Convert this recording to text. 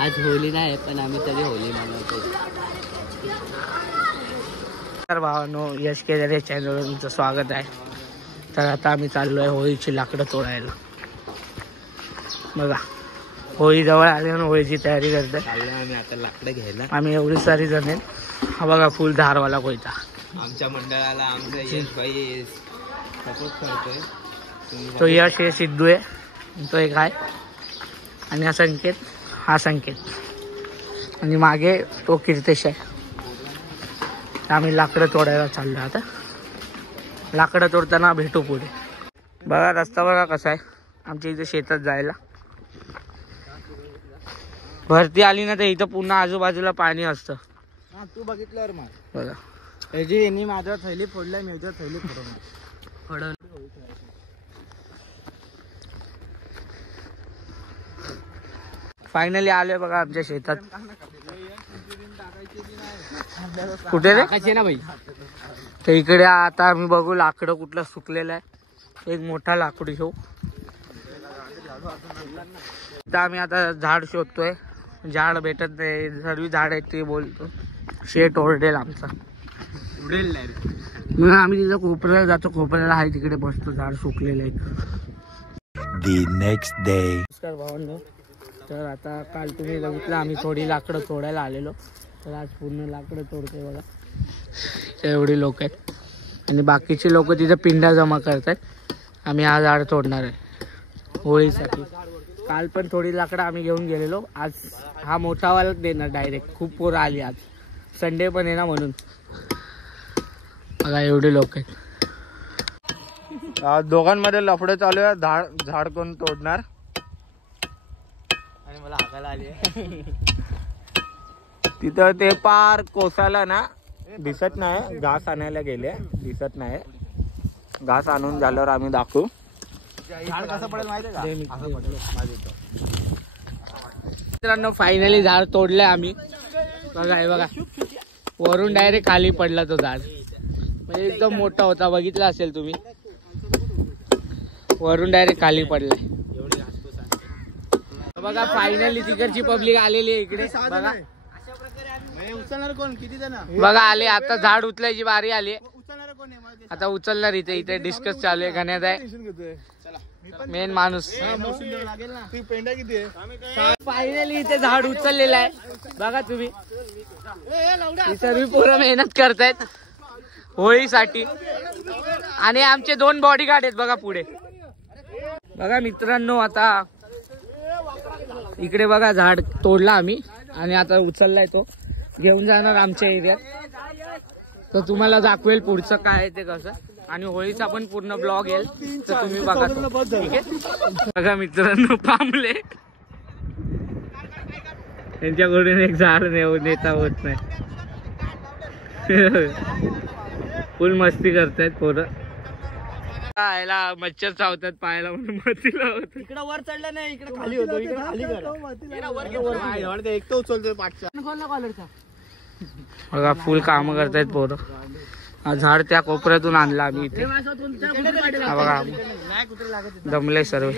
आज होली नाही पण आम्ही तरी होली मनवतो। तर भावांनो, यश केदारे चॅनलवर तुमचं स्वागत आहे। तर आता आम्ही चाललोय होळीची लाकडं तोडायला। बघा होळी जवळ आली आणि होळीची तयारी करतोय। आम्ही आता लाकडं घ्यायला। आम्ही एवढी सारी जण आहेत। हा बघा फुल धारवाला कोयता आमच्या मंडळाला आमचा यश भाई सपोर्ट करतोय। तो यश हे सिद्धू आहे, तो एक आहे आणि हा संकेत आणि मागे तो कीर्तेश आहे। आम्ही लाकडं तोडायला चाललो आता। लाकडं तोडताना भेटू पुढे। बघा रस्ता बघा कसा आहे आमच्या इथे शेतात जायला। भरती आली ना तर इथं पुन्हा आजूबाजूला पाणी असतं। तू बघितल्यावर मग बघा याची यांनी माझ्या थैली फोडल्या, मी याच्या थैली फोडून फायनली आलोय बघा आमच्या शेतात। कुठे रे ना भाई? तर इकडे आता आम्ही बघू लाकडं कुठलं सुकलेलं आहे। एक मोठा लाकूड घेऊ। तर आम्ही आता झाड शोधतोय, झाड भेटत नाही। सर्व झाड आहेत ते बोलतो शेट ओरडेल आमचा, उडेल नाही। म्हणून आम्ही तिथं कोपऱ्याला जातो। कोपऱ्याला आहे तिकडे बसतो, झाड सुकलेलं आहे। Next day. नमस्कार भावांनो, तर आता काल तुम्ही बघितलं आम्ही थोडी लाकडं तोडायला आलेलो। तर आज पूर्ण लाकडं तोडतोय बघा। एवढी लोक आहेत आणि बाकीचे लोक तिथे पिंडा जमा करतात। आम्ही आज झाड तोडणार आहे होळीसाठी। काल पण थोडी लाकडं आम्ही घेऊन गेलेलो। आज हा मोठावालाच देणार डायरेक्ट। खूप पोरं आली आज, संडे पण आहे ना म्हणून। बघा एवढे लोक आहेत। दोघांमध्ये लफडे चालू आहे। झाड कोण तोडणार आणि मला हाकायला आली तिथं ते पार कोसाला ना दिसत नाही। घास आणायला गेले, दिसत नाही। घास आणून झाल्यावर आम्ही दाखवू। झाड कसं पडेल माहिती आहे का? असं पडेल। मित्रांनो फायनली झाड तोडलंय आम्ही। बघा हे बघा वरून डायरेक्ट खाली पडला तो झाड। म्हणजे एकदम मोठा होता, बघितला असेल तुम्ही। वरून डायरेक्ट खाली पडलाय। बघा फायनली तिकडची पब्लिक आलेली आहे इकडे। बघा उचलणार कोण? किती जण? बघा आले आता। झाड उचलायची बारी आली। उचलणार कोण आहे? आता उचलणार इथे डिस्कस चालू आहे। गाण्यात आहे मेन माणूस। लागेल ना। ती पेंडा किती आहे? फायनली इथे झाड उचललेलं आहे बघा तुम्ही। ही सर्व पोरं मेहनत करतायत होळीसाठी आणि आमचे 2 बॉडीगार्ड आहेत बघा पुढे। बघा मित्रांनो आता इकडे बघा झाड तोडला आम्ही आणि आता उचललाय तो, घेऊन जाणार आमच्या एरियात। तर तुम्हाला दाखवेल पुढचं काय आहे ते कसं, आणि होळीचा पण पूर्ण ब्लॉग येईल तर तुम्ही बघा तो, ठीक आहे? बघा मित्रांनो पामले त्यांच्याकडून एक झाड नेता होत नाही। फुल मस्ती करतायत पोरं। याला मच्छर चावतात पायाला म्हणून मस्ती लावतात। इकडे वर चढलं नाही, इकडे खाली होतो। इकडे खाली करा। एक तो उचलतोय पाठचा। बघा फुल काम करतायत पोरं। हा झाड त्या कोपऱ्यातून आणला आम्ही इथे। हा बघा दमले सर्व।